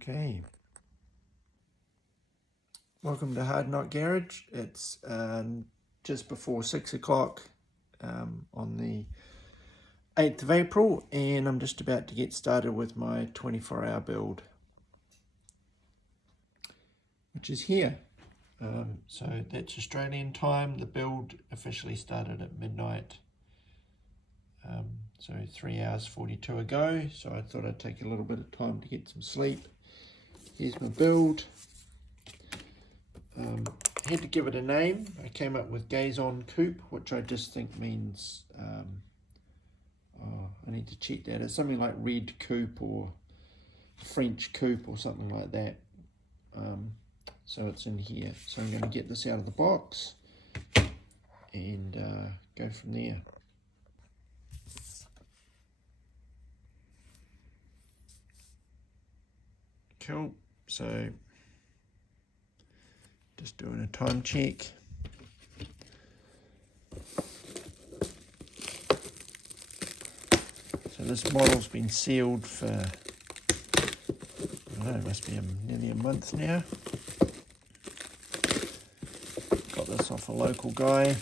Okay. Welcome to Hard Knot Garage. It's just before 6 o'clock on the 8th of April, and I'm just about to get started with my 24-hour build, which is here. So that's Australian time. The build officially started at midnight, so 3 hours 42 ago. So I thought I'd take a little bit of time to get some sleep. Here's my build. I had to give it a name. I came up with Gaze On Coupe, which I just think means, I need to check that. It's something like Red Coupe or French Coupe or something like that. So it's in here. So I'm going to get this out of the box and go from there. Cool. So just doing a time check. So this model's been sealed for, I don't know, it must be nearly a month now. Got this off a local guy.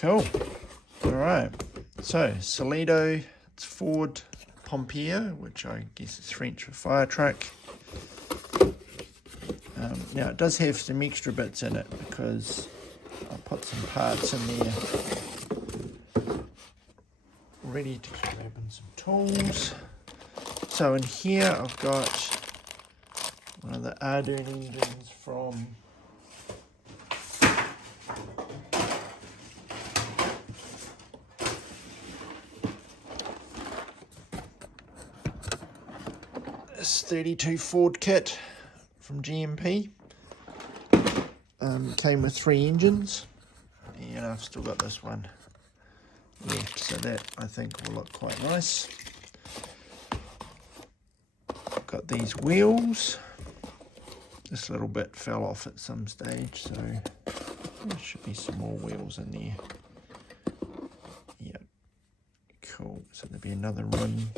Cool. Alright, so Solido, it's Ford Pompier, which I guess is French for fire truck. Now it does have some extra bits in it because I put some parts in there ready to grab in some tools. So in here I've got one of the Ardern engines from this 32 Ford kit from GMP. Came with 3 engines, and I've still got this one left, so that I think will look quite nice. Got these wheels. This little bit fell off at some stage, so there should be some more wheels in there. Yep, cool. So there'll be another rim.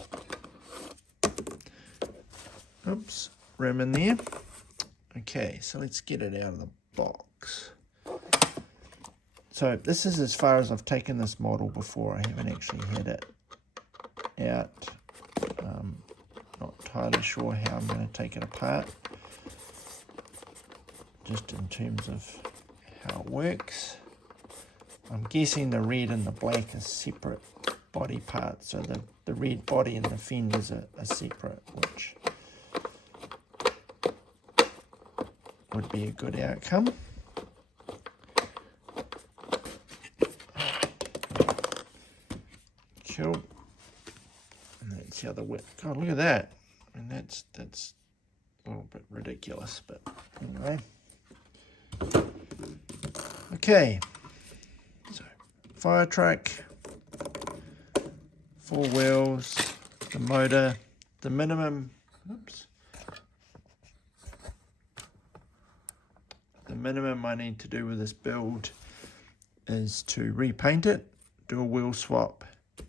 Oops, rim in there. Okay, so let's get it out of the box. So this is as far as I've taken this model before. I haven't actually had it out. Not entirely sure how I'm going to take it apart, just in terms of how it works. I'm guessing the red and the black are separate body parts, so the red body and the fenders are separate, which would be a good outcome. Cool. And that's the other way. God, look at that. And that's a little bit ridiculous, but anyway. Okay. So fire truck, 4 wheels, the motor, the minimum. Oops. The minimum I need to do with this build is to repaint it, do a wheel swap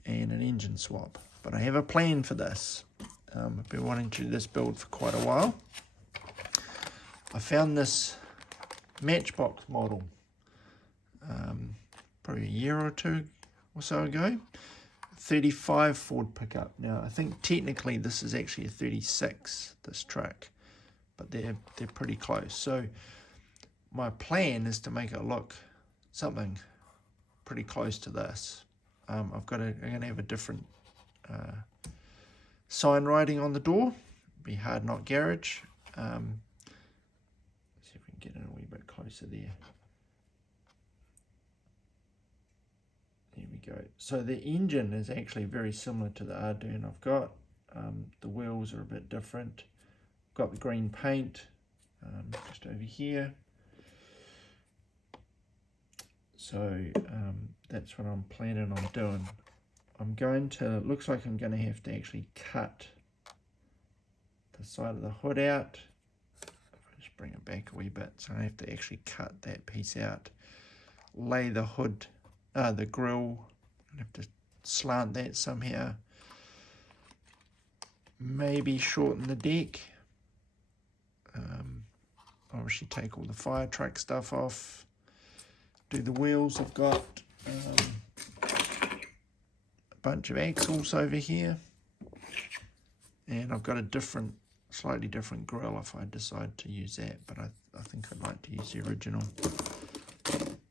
and an engine swap. But I have a plan for this. I've been wanting to do this build for quite a while. I found this Matchbox model probably a year or 2 or so ago. 35 Ford pickup. Now I think technically this is actually a 36, this truck, but they're pretty close. So my plan is to make it look something pretty close to this. I'm going to have a different sign writing on the door. Be Hard Knot Garage. Let's see if we can get in a wee bit closer there. There we go. So the engine is actually very similar to the Ardern I've got. The wheels are a bit different. I've got the green paint just over here. So that's what I'm planning on doing. I'm going to, looks like I'm going to have to actually cut the side of the hood out. Just bring it back a wee bit. So I have to actually cut that piece out, lay the hood, the grill, I have to slant that somehow, maybe shorten the deck, obviously take all the fire truck stuff off, do the wheels. I've got a bunch of axles over here, and I've got a different, slightly different grill if I decide to use that, but I think I'd like to use the original.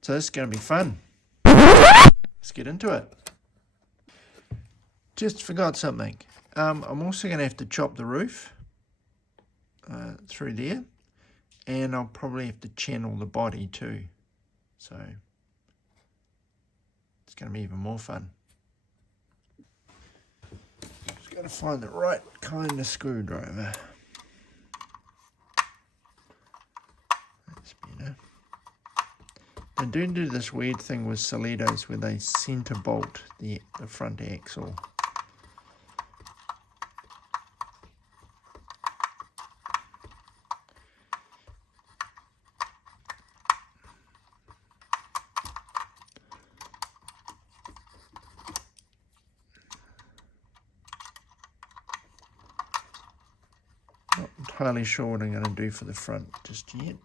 So this is going to be fun. Let's get into it. Just forgot something. I'm also going to have to chop the roof through there, and I'll probably have to channel the body too. So it's going to be even more fun. Just got to find the right kind of screwdriver. That's better. They do this weird thing with Solitos where they center bolt the front axle. Not entirely sure what I'm going to do for the front just yet.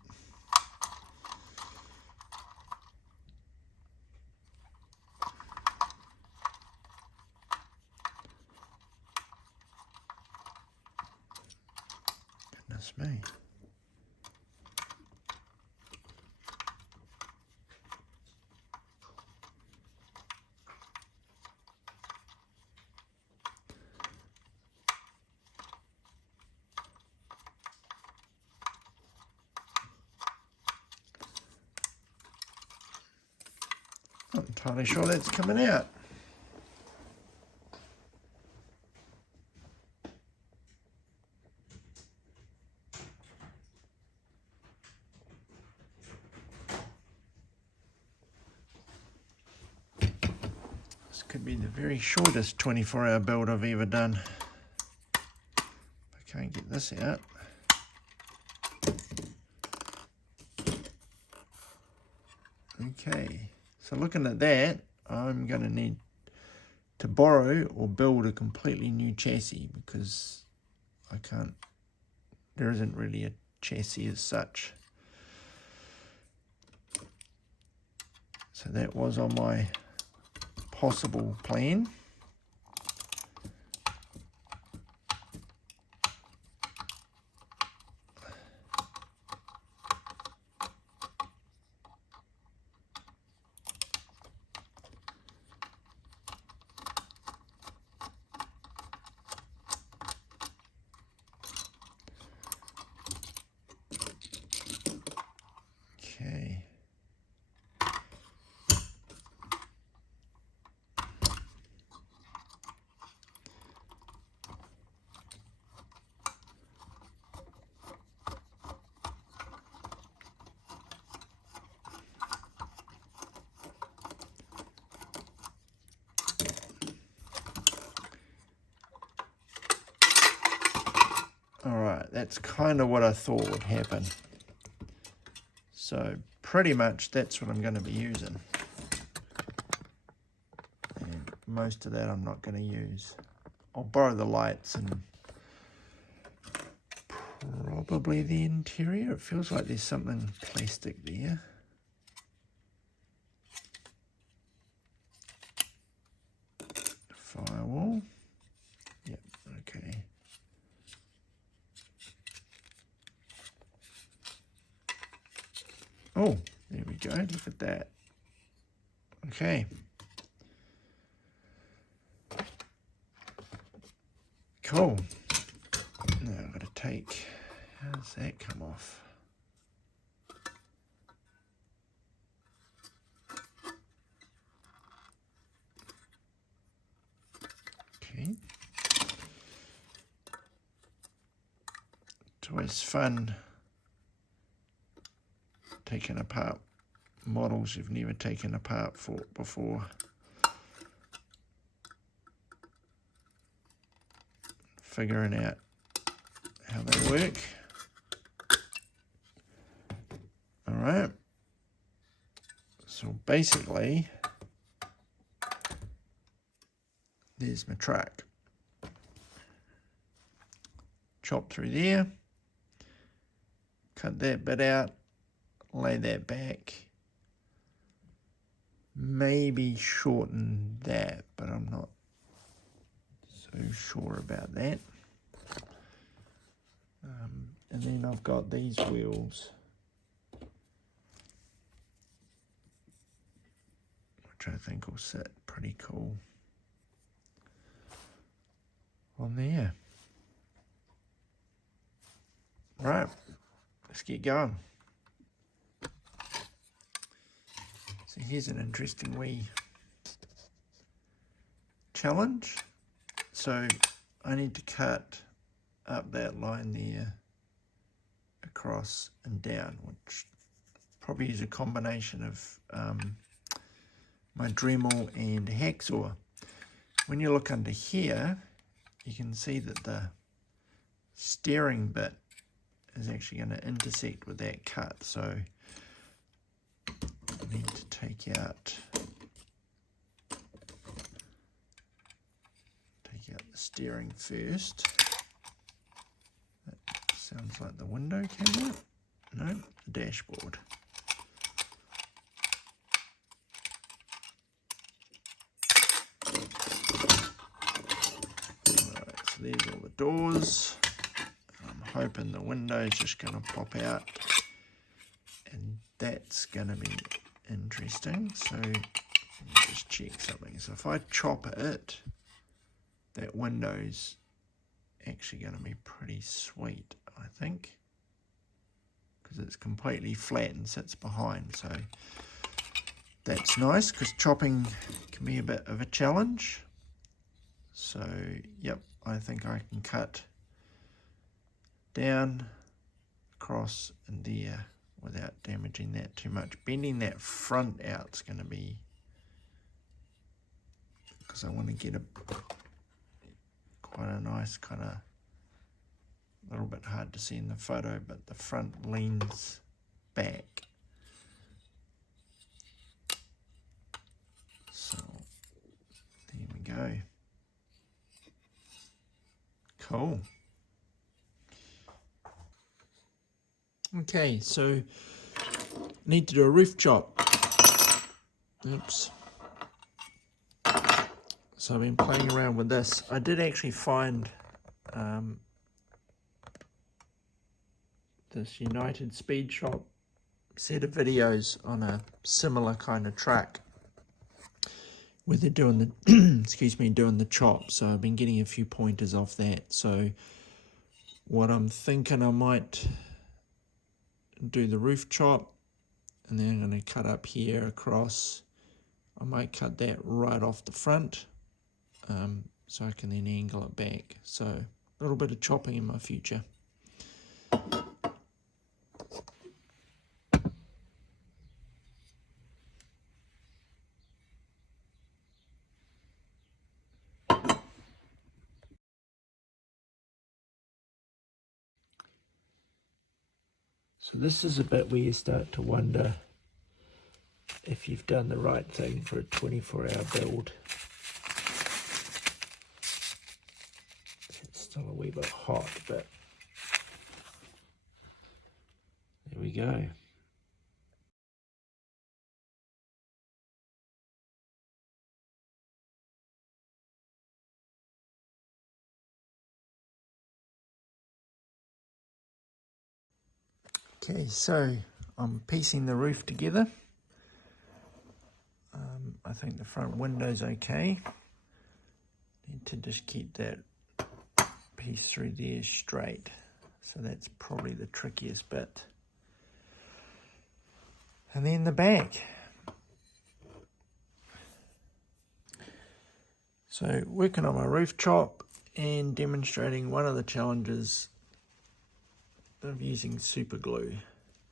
Goodness me. Not entirely sure that's coming out. This could be the very shortest 24-hour build I've ever done. I can't get this out. Okay. So looking at that, I'm going to need to borrow or build a completely new chassis because I can't, there isn't really a chassis as such. So that was on my possible plan. Okay. Alright, that's kind of what I thought would happen. So pretty much that's what I'm going to be using. And most of that I'm not going to use. I'll borrow the lights and probably the interior. It feels like there's something plastic there. Firewall. Yep, okay. Oh, there we go. Look at that. Okay. Cool. Now I've got to take, how does that come off? Okay. always fun taking apart models you've never taken apart before. Figuring out how they work. Alright. So basically, there's my track. Chop through there. Cut that bit out. Lay that back. Maybe shorten that, but I'm not so sure about that. And then I've got these wheels, which I think will sit pretty cool on there. Right, let's get going. So here's an interesting wee challenge. So I need to cut up that line there, across and down, which probably is a combination of my Dremel and hacksaw. When you look under here, you can see that the steering bit is actually going to intersect with that cut. So I need to take out the steering first. That sounds like the window came out. No, the dashboard. Alright, so there's all the doors. I'm hoping the window's just going to pop out, and that's going to be interesting. So let me just check something. So if I chop it, that window's actually going to be pretty sweet, I think, because it's completely flat and sits behind. So that's nice, because chopping can be a bit of a challenge. So yep, I think I can cut down, across and there without damaging that too much. Bending that front out is going to be, because I want to get quite a nice kind of, a little bit hard to see in the photo, but the front leans back. So there we go. Cool. Okay, so need to do a roof chop. Oops. So I've been playing around with this. I did actually find this United Speed Shop set of videos on a similar kind of track where they're doing the excuse me, doing the chop. So I've been getting a few pointers off that. So what I'm thinking, I might do the roof chop, and then I'm going to cut up here across. I might cut that right off the front, so I can then angle it back. So a little bit of chopping in my future. So this is a bit where you start to wonder if you've done the right thing for a 24-hour build. It's still a wee bit hot, but there we go. Okay, so I'm piecing the roof together. I think the front window's okay. Need to just keep that piece through there straight. So that's probably the trickiest bit. And then the back. So working on my roof chop and demonstrating one of the challenges of using super glue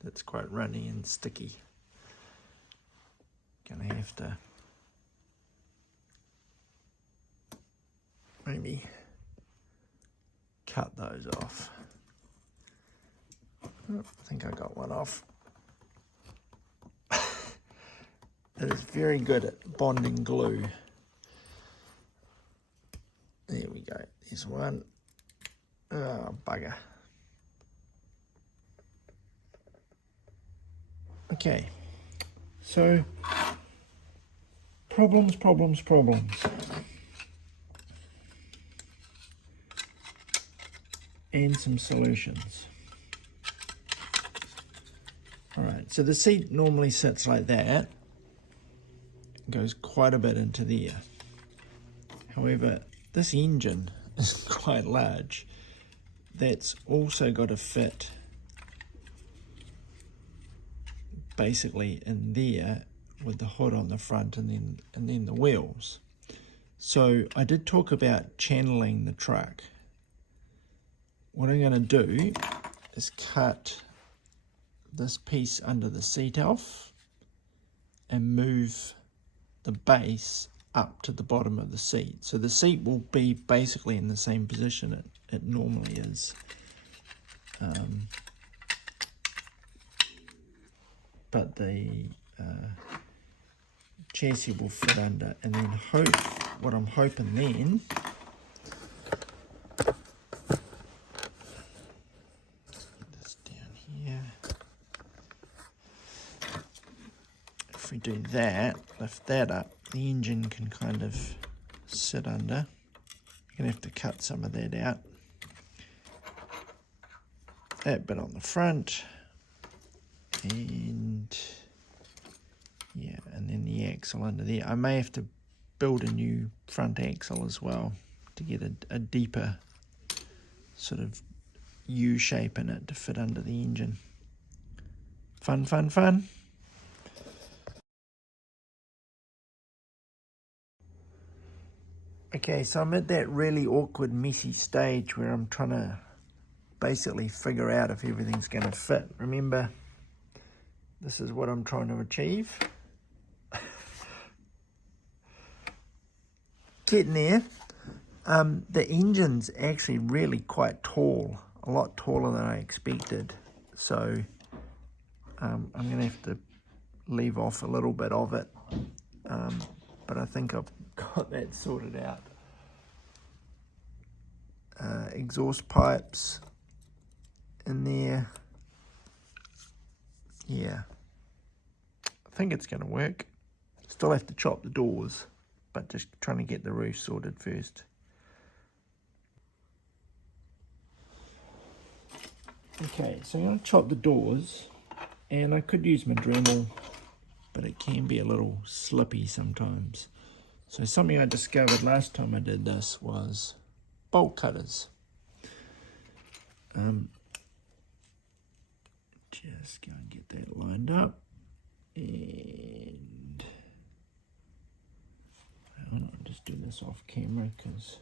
that's quite runny and sticky. Gonna have to maybe cut those off. Oh, I think I got one off. It is very good at bonding glue. There we go, there's one. Oh, bugger. Okay, so problems. And some solutions. All right, so the seat normally sits like that. It goes quite a bit into there. However, this engine is quite large. That's also got to fit basically in there with the hood on the front and then the wheels. So I did talk about channeling the truck. What I'm going to do is cut this piece under the seat off and move the base up to the bottom of the seat. So the seat will be basically in the same position it normally is. But the chassis will fit under, and then what I'm hoping then this down here. If we do that, lift that up, the engine can kind of sit under. You're gonna have to cut some of that out. That bit on the front, and yeah, and then the axle under there. I may have to build a new front axle as well to get a deeper sort of U shape in it to fit under the engine. Fun. Okay, so I'm at that really awkward, messy stage where I'm trying to basically figure out if everything's going to fit. Remember, this is what I'm trying to achieve. Getting there. The engine's actually really quite tall, a lot taller than I expected. So I'm going to have to leave off a little bit of it. But I think I've got that sorted out. Exhaust pipes in there. Yeah, I think it's going to work. Still have to chop the doors, but just trying to get the roof sorted first. Okay, so I'm going to chop the doors, and I could use my Dremel, but it can be a little slippy sometimes. So something I discovered last time I did this was bolt cutters. Just go and get that lined up, and I'll just do this off camera because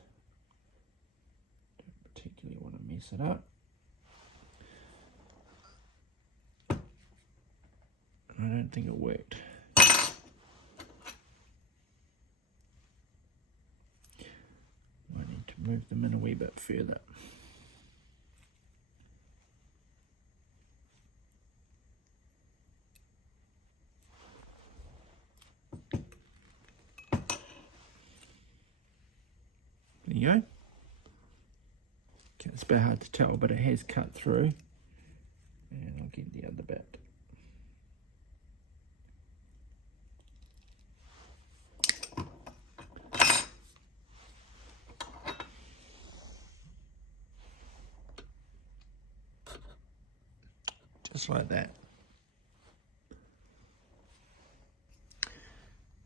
I don't particularly want to mess it up. I don't think it worked. I need to move them in a wee bit further. There you go. Okay, it's a bit hard to tell, but it has cut through. And I'll get the other bit. Just like that.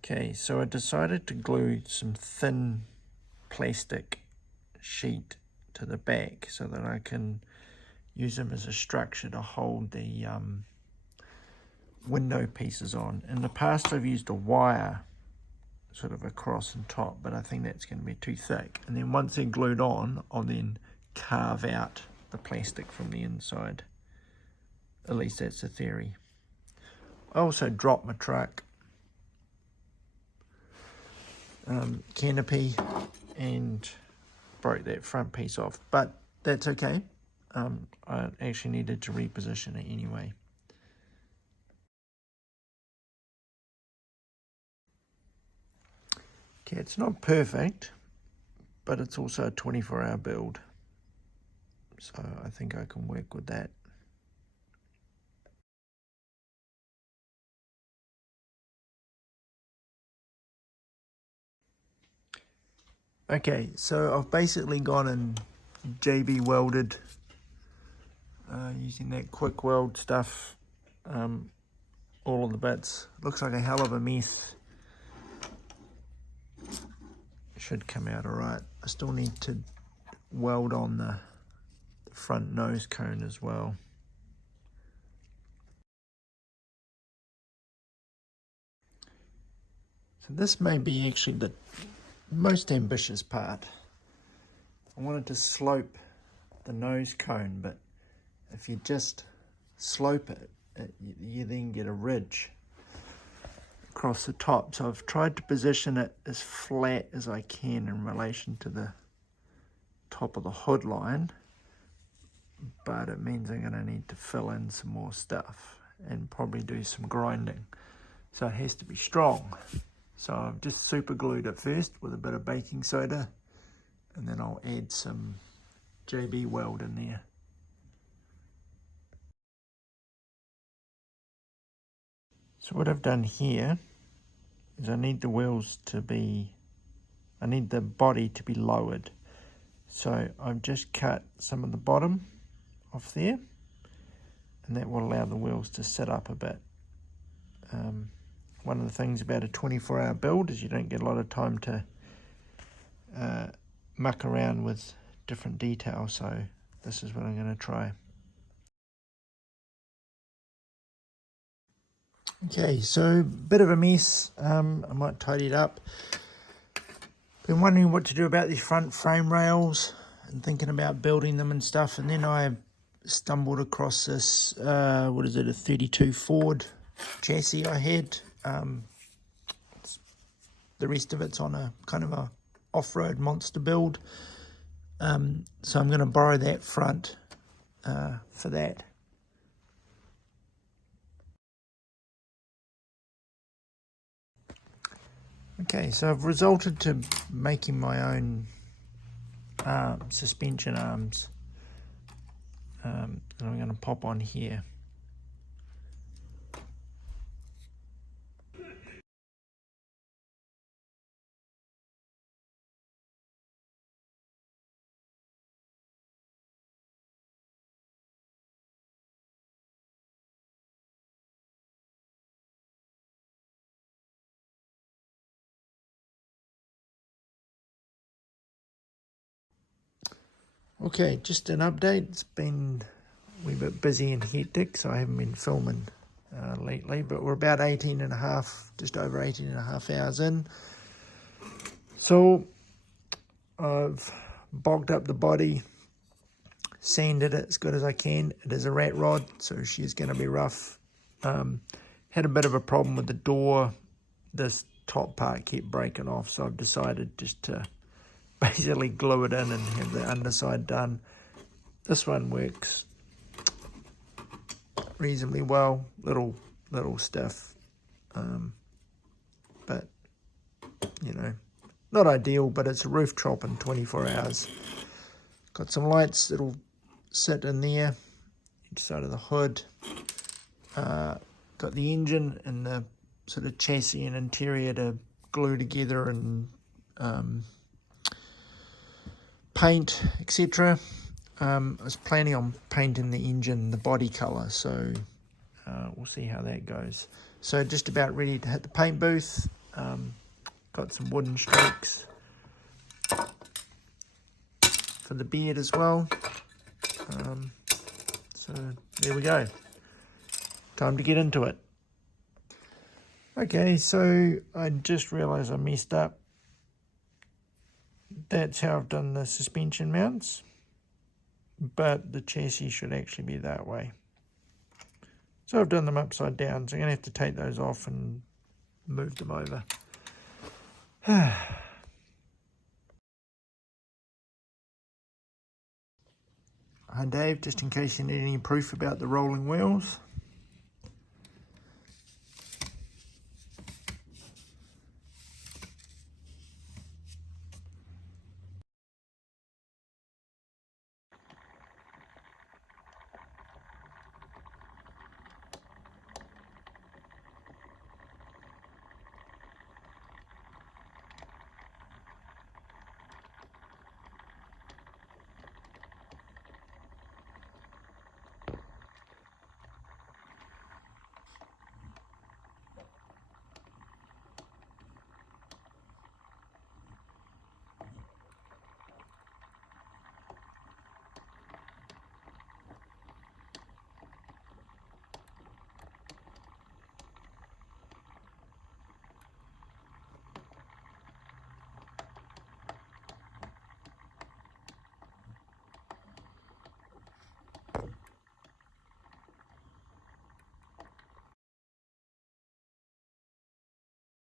Okay, so I decided to glue some thin plastic sheet to the back so that I can use them as a structure to hold the window pieces on. In the past I've used a wire sort of across and top, but I think that's going to be too thick. And then once they're glued on, I'll then carve out the plastic from the inside. At least that's the theory. I also dropped my truck canopy and broke that front piece off, but that's okay. I actually needed to reposition it anyway. Okay, it's not perfect, but it's also a 24-hour build, so I think I can work with that. Okay, so I've basically gone and JB welded using that quick weld stuff, all of the bits. Looks like a hell of a mess. Should come out alright. I still need to weld on the front nose cone as well. So this may be actually the most ambitious part. I wanted to slope the nose cone, but if you just slope it, you then get a ridge across the top. So I've tried to position it as flat as I can in relation to the top of the hood line, but it means I'm going to need to fill in some more stuff and probably do some grinding. So it has to be strong. So I've just super glued it first with a bit of baking soda, and then I'll add some JB weld in there. So what I've done here is I need the wheels to be, I need the body to be lowered. So I've just cut some of the bottom off there, and that will allow the wheels to sit up a bit. One of the things about a 24-hour build is you don't get a lot of time to muck around with different details, so this is what I'm going to try. Okay, so bit of a mess. I might tidy it up. Been wondering what to do about these front frame rails and thinking about building them and stuff, and then I stumbled across this, what is it, a 32 Ford chassis I had. The rest of it's on a kind of a off-road monster build. So I'm going to borrow that front for that. Okay, so I've resorted to making my own suspension arms. And I'm going to pop on here. Okay, just an update. It's been a wee bit busy and hectic, so I haven't been filming lately, but we're about 18 and a half, just over 18 and a half hours in. So I've bogged up the body, sanded it as good as I can. It is a rat rod, so she's going to be rough. Had a bit of a problem with the door. This top part kept breaking off, so I've decided just to basically glue it in and have the underside done. This one works reasonably well, little stiff, but you know, not ideal, but it's a roof chop in 24 hours. Got some lights that'll sit in there, each side of the hood. Got the engine and the sort of chassis and interior to glue together and paint, etc. I was planning on painting the engine the body colour, so we'll see how that goes. So just about ready to hit the paint booth. Got some wooden strokes for the beard as well. So there we go. Time to get into it. Okay, so I just realised I messed up. That's how I've done the suspension mounts, but the chassis should actually be that way. So I've done them upside down, so I'm going to have to take those off and move them over. Hi Dave, just in case you need any proof about the rolling wheels.